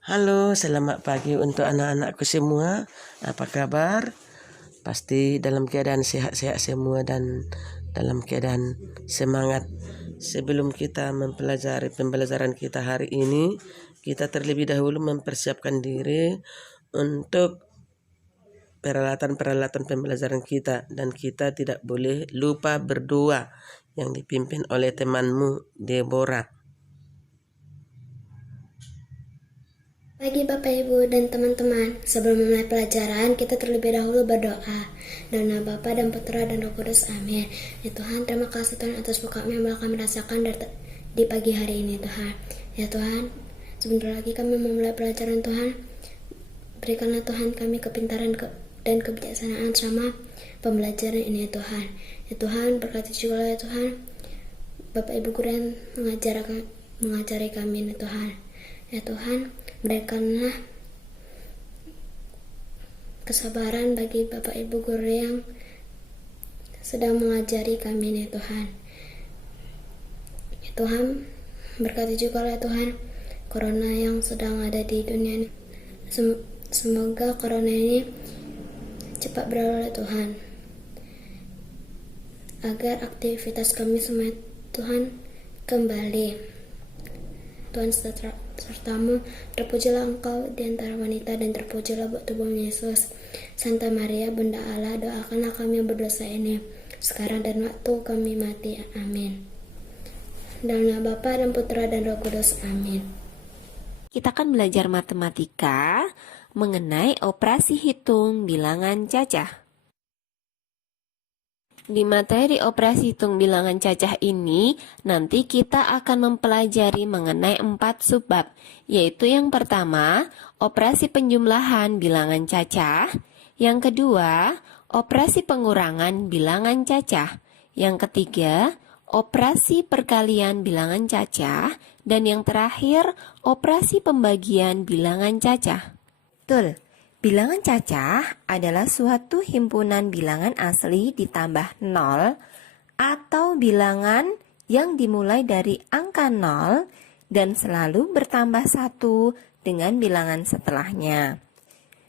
Halo, selamat pagi untuk anak-anakku semua. Apa kabar? Pasti dalam keadaan sehat-sehat semua dan dalam keadaan semangat. Sebelum kita mempelajari pembelajaran kita hari ini, kita terlebih dahulu mempersiapkan diri untuk peralatan-peralatan pembelajaran kita, dan kita tidak boleh lupa berdoa yang dipimpin oleh temanmu Deborah. Pagi Bapak Ibu dan teman-teman, sebelum memulai pelajaran kita terlebih dahulu berdoa. Dalam nama Bapa dan Putra dan Roh Kudus, amin. Ya Tuhan, terima kasih Tuhan atas berkat-Mu yang kami rasakan di pagi hari ini Tuhan. Ya Tuhan, sebentar lagi kami memulai pelajaran Tuhan. Berikanlah Tuhan kami kepintaran dan kebijaksanaan selama pembelajaran ini ya Tuhan. Ya Tuhan, berkati juga ya Tuhan Bapak Ibu guru yang mengajari kami ya Tuhan. Ya Tuhan, berikanlah kesabaran bagi Bapak Ibu guru yang sedang mengajari kami ya Tuhan. Ya Tuhan, berkati juga ya Tuhan corona yang sedang ada di dunia ini. Semoga corona ini cepat berlalu ya Tuhan, agar aktivitas kami semua Tuhan kembali. Tuhan sertamu, terpujilah Engkau di antara wanita dan terpujilah buah tubuhmu Yesus. Santa Maria Bunda Allah, doakanlah kami yang berdosa ini sekarang dan waktu kami mati. Amin. Dalam nama Bapa dan Putra dan Roh Kudus. Amin. Kita akan belajar matematika mengenai operasi hitung bilangan cacah. Di materi operasi hitung bilangan cacah ini, nanti kita akan mempelajari mengenai 4 subbab, yaitu yang pertama, operasi penjumlahan bilangan cacah, yang kedua, operasi pengurangan bilangan cacah, yang ketiga, operasi perkalian bilangan cacah, dan yang terakhir, operasi pembagian bilangan cacah. Betul. Bilangan cacah adalah suatu himpunan bilangan asli ditambah 0 atau bilangan yang dimulai dari angka 0 dan selalu bertambah 1 dengan bilangan setelahnya.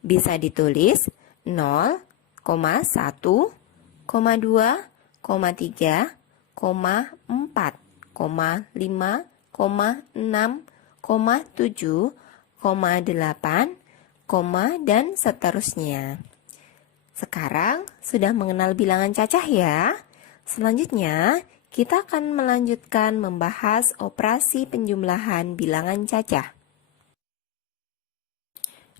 Bisa ditulis 0,1, 2, 3, 4, 5, 6, 7, 8, dan seterusnya. Sekarang sudah mengenal bilangan cacah ya? Selanjutnya, kita akan melanjutkan membahas operasi penjumlahan bilangan cacah.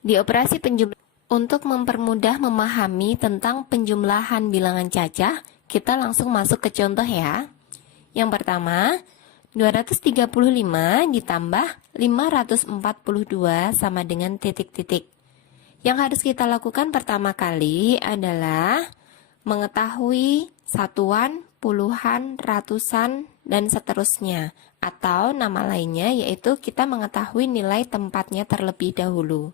Di operasi penjumlahan, untuk mempermudah memahami tentang penjumlahan bilangan cacah, kita langsung masuk ke contoh ya. Yang pertama, 235 ditambah 542 sama dengan titik-titik. Yang harus kita lakukan pertama kali adalah mengetahui satuan, puluhan, ratusan, dan seterusnya. Atau nama lainnya yaitu kita mengetahui nilai tempatnya terlebih dahulu.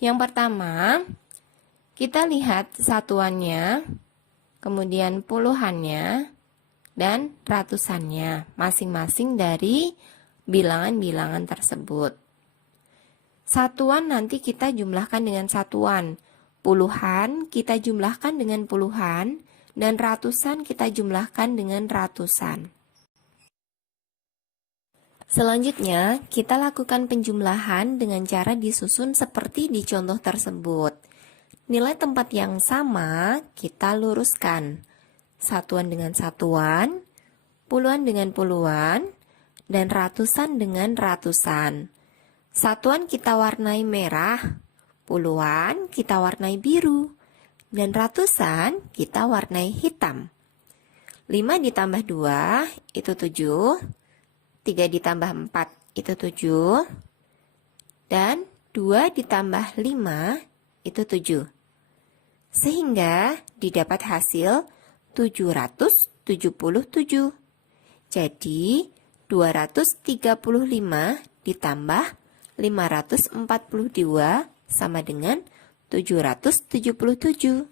Yang pertama, kita lihat satuannya, kemudian puluhannya, dan ratusannya, masing-masing dari bilangan-bilangan tersebut. Satuan nanti kita jumlahkan dengan satuan, puluhan kita jumlahkan dengan puluhan, dan ratusan kita jumlahkan dengan ratusan. Selanjutnya, kita lakukan penjumlahan dengan cara disusun seperti di contoh tersebut. Nilai tempat yang sama kita luruskan. Satuan dengan satuan, puluhan dengan puluhan, dan ratusan dengan ratusan. Satuan kita warnai merah, puluhan kita warnai biru, dan ratusan kita warnai hitam. 5 ditambah 2 itu 7, 3 ditambah 4 itu 7, dan 2 ditambah 5 itu 7. Sehingga didapat hasil 777. Jadi 235 ditambah 542 sama dengan 777.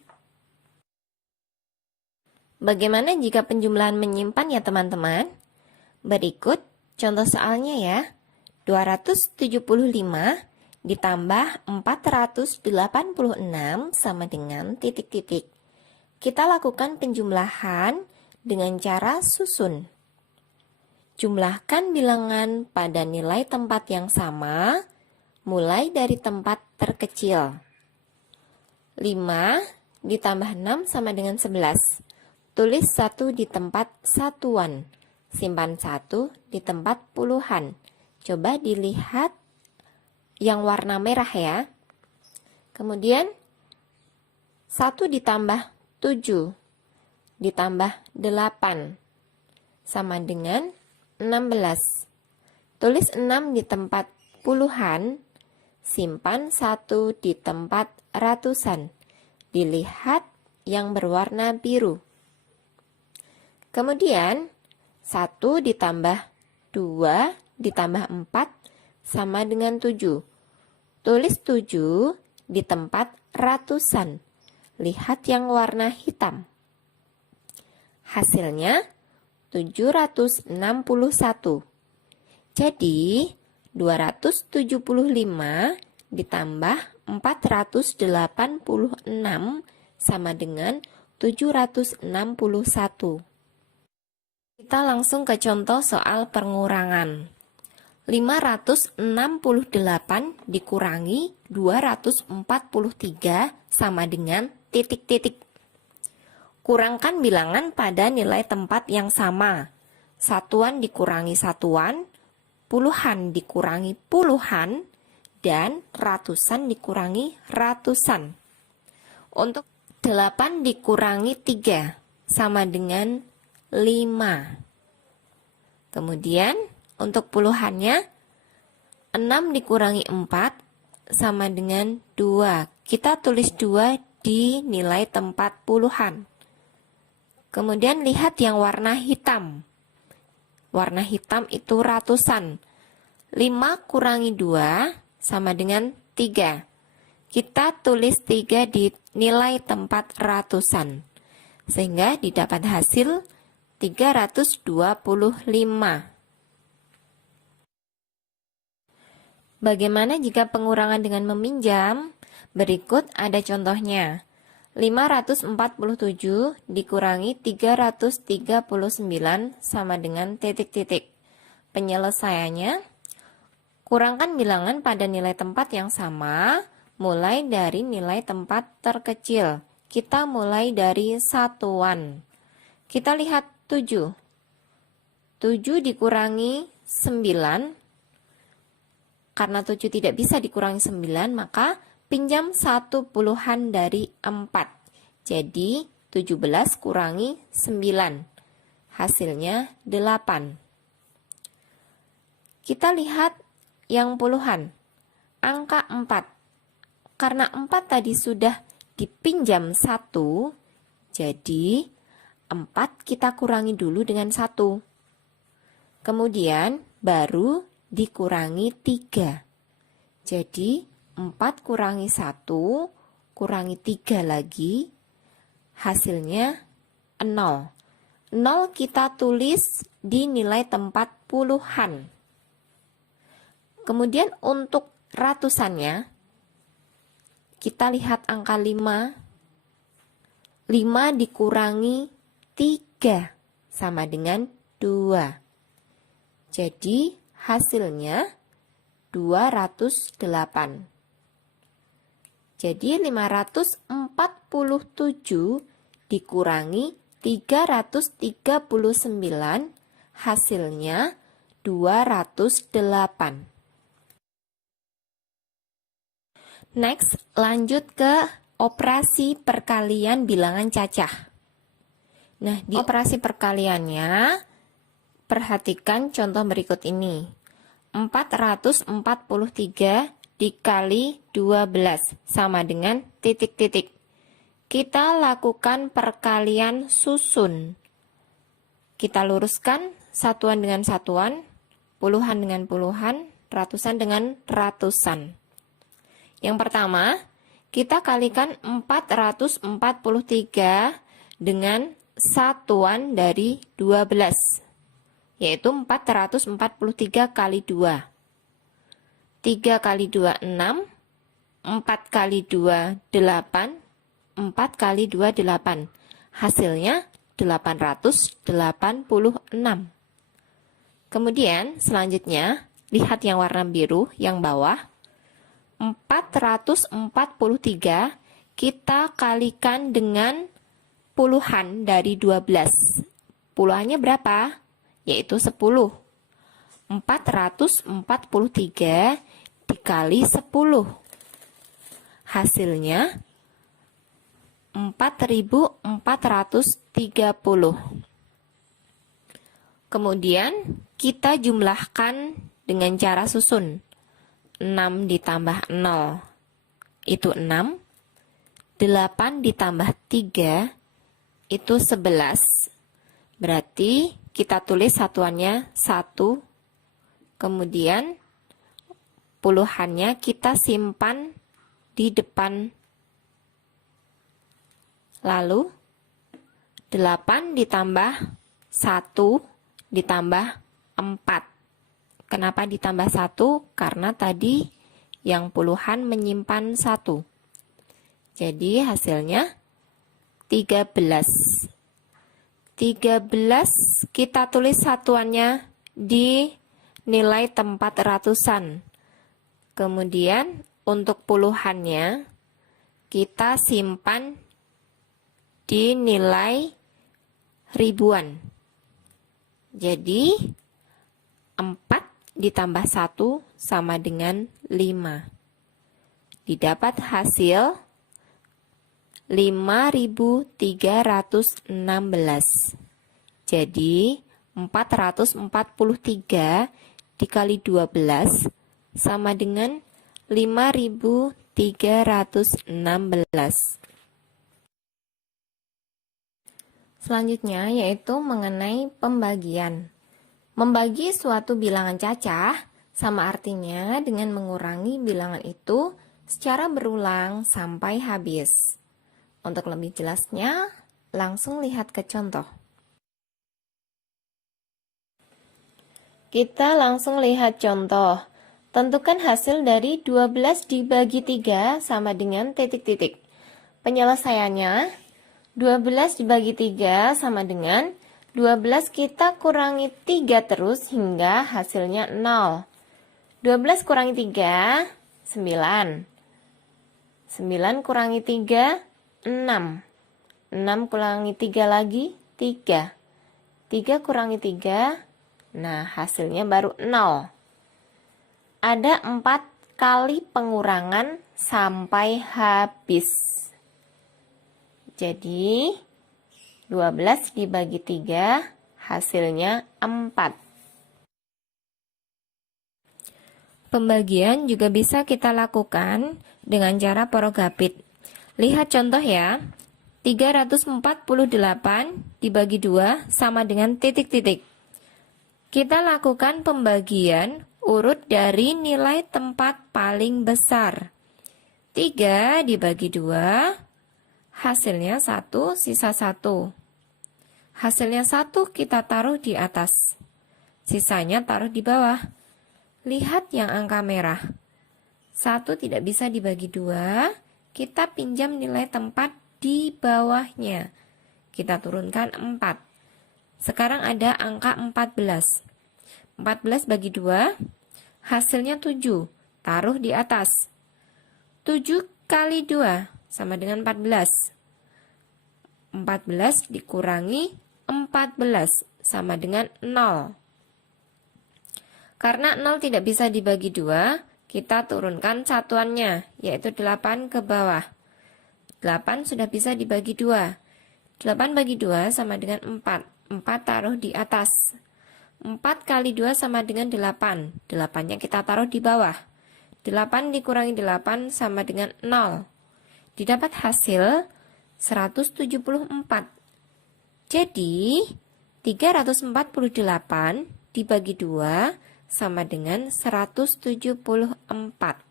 Bagaimana jika penjumlahan menyimpan ya teman-teman? Berikut contoh soalnya ya. 275 ditambah 486 sama dengan titik-titik. Kita lakukan penjumlahan dengan cara susun. Jumlahkan bilangan pada nilai tempat yang sama, mulai dari tempat terkecil. 5 ditambah 6 sama dengan 11. Tulis 1 di tempat satuan, simpan 1 di tempat puluhan. Coba dilihat yang warna merah ya. Kemudian 1 ditambah 7 ditambah 8 sama dengan 16. Tulis 6 di tempat puluhan, simpan 1 di tempat ratusan. Dilihat yang berwarna biru. Kemudian 1 ditambah 2 ditambah 4 sama dengan 7. Tulis 7 di tempat ratusan. Lihat yang warna hitam. Hasilnya 761. Jadi 275 ditambah 486 sama dengan 761. Kita langsung ke contoh soal pengurangan. 568 dikurangi 243 sama dengan titik-titik. Kurangkan bilangan pada nilai tempat yang sama. Satuan dikurangi satuan, puluhan dikurangi puluhan, dan ratusan dikurangi ratusan. Untuk 8 dikurangi 3 sama dengan 5. Kemudian untuk puluhannya 6 dikurangi 4 sama dengan 2. Kita tulis 2 di nilai tempat puluhan. Kemudian lihat yang warna hitam. Warna hitam itu ratusan. 5 kurangi 2 sama dengan 3. Kita tulis 3 di nilai tempat ratusan. Sehingga didapat hasil 325. Bagaimana jika pengurangan dengan meminjam? Berikut ada contohnya. 547 dikurangi 339 sama dengan titik-titik. Penyelesaiannya, kurangkan bilangan pada nilai tempat yang sama, mulai dari nilai tempat terkecil. Kita mulai dari satuan. Kita lihat 7. 7 dikurangi 9. Karena 7 tidak bisa dikurangi 9, maka pinjam 1 puluhan dari 4. Jadi 17 kurangi 9. Hasilnya 8. Kita lihat yang puluhan. Angka 4. Karena 4 tadi sudah dipinjam 1, jadi 4 kita kurangi dulu dengan 1. Kemudian baru dikurangi 3. Jadi 4 kurangi 1, kurangi 3 lagi, hasilnya 0. 0 kita tulis di nilai tempat puluhan. Kemudian untuk ratusannya, kita lihat angka 5. 5 dikurangi 3 sama dengan 2. Jadi hasilnya 208. Jadi 547 dikurangi 339, hasilnya 208. Next, lanjut ke operasi perkalian bilangan cacah. Nah, di operasi perkaliannya, perhatikan contoh berikut ini. 443 dikali 12 sama dengan titik-titik. Kita lakukan perkalian susun. Kita luruskan satuan dengan satuan, puluhan dengan puluhan, ratusan dengan ratusan. Yang pertama, kita kalikan 443 dengan satuan dari 12, yaitu 443 kali 2. 3 kali 2, 6. 4 kali 2, 8. 4 kali 2, 8. Hasilnya 886. Kemudian selanjutnya, lihat yang warna biru yang bawah. 443 kita kalikan dengan puluhan dari 12. Puluhannya berapa? Yaitu 10. 443 dikali 10. Hasilnya 4430. Kemudian kita jumlahkan dengan cara susun. 6 ditambah 0 itu 6. 8 ditambah 3 itu 11. Berarti kita tulis satuannya 1. Kemudian puluhannya kita simpan di depan. Lalu 8 ditambah 1 ditambah 4. Kenapa ditambah 1? Karena tadi yang puluhan menyimpan 1. Jadi hasilnya 13. 13 kita tulis satuannya di nilai tempat ratusan. Kemudian untuk puluhannya kita simpan di nilai ribuan. Jadi 4 ditambah 1 sama dengan 5. Didapat hasil 5316. Jadi 443 dikali 12 sama dengan 5316. Selanjutnya yaitu mengenai pembagian. Membagi suatu bilangan cacah sama artinya dengan mengurangi bilangan itu secara berulang sampai habis. Untuk lebih jelasnya, langsung lihat ke contoh. Kita langsung lihat contoh. Tentukan hasil dari 12 dibagi 3 sama dengan titik-titik. Penyelesaiannya, 12 dibagi 3 sama dengan 12 kita kurangi 3 terus hingga hasilnya 0. 12 kurangi 3, 9. 9 kurangi 3, 6. 6 kurangi 3 lagi, 3. 3 kurangi 3, nah hasilnya baru 0. Ada 4 kali pengurangan sampai habis. Jadi 12 dibagi 3 hasilnya 4. Pembagian juga bisa kita lakukan dengan cara porogapit. Lihat contoh ya. 348 dibagi 2 sama dengan titik-titik. Kita lakukan pembagian urut dari nilai tempat paling besar. 3 dibagi 2, hasilnya 1, sisa 1. Hasilnya 1 kita taruh di atas. Sisanya taruh di bawah. Lihat yang angka merah. 1 tidak bisa dibagi 2, kita pinjam nilai tempat di bawahnya. Kita turunkan 4. Sekarang ada angka 14. 14 bagi 2, hasilnya 7. Taruh di atas. 7 kali 2 sama dengan 14. 14 dikurangi 14 sama dengan 0. Karena 0 tidak bisa dibagi 2, kita turunkan satuannya, yaitu 8 ke bawah. 8 sudah bisa dibagi 2. 8 bagi 2 sama dengan 4. 4 taruh di atas. 4 kali 2 sama dengan 8. 8-nya kita taruh di bawah. 8 dikurangi 8 sama dengan 0. Didapat hasil 174. Jadi 348 dibagi 2 sama dengan 174.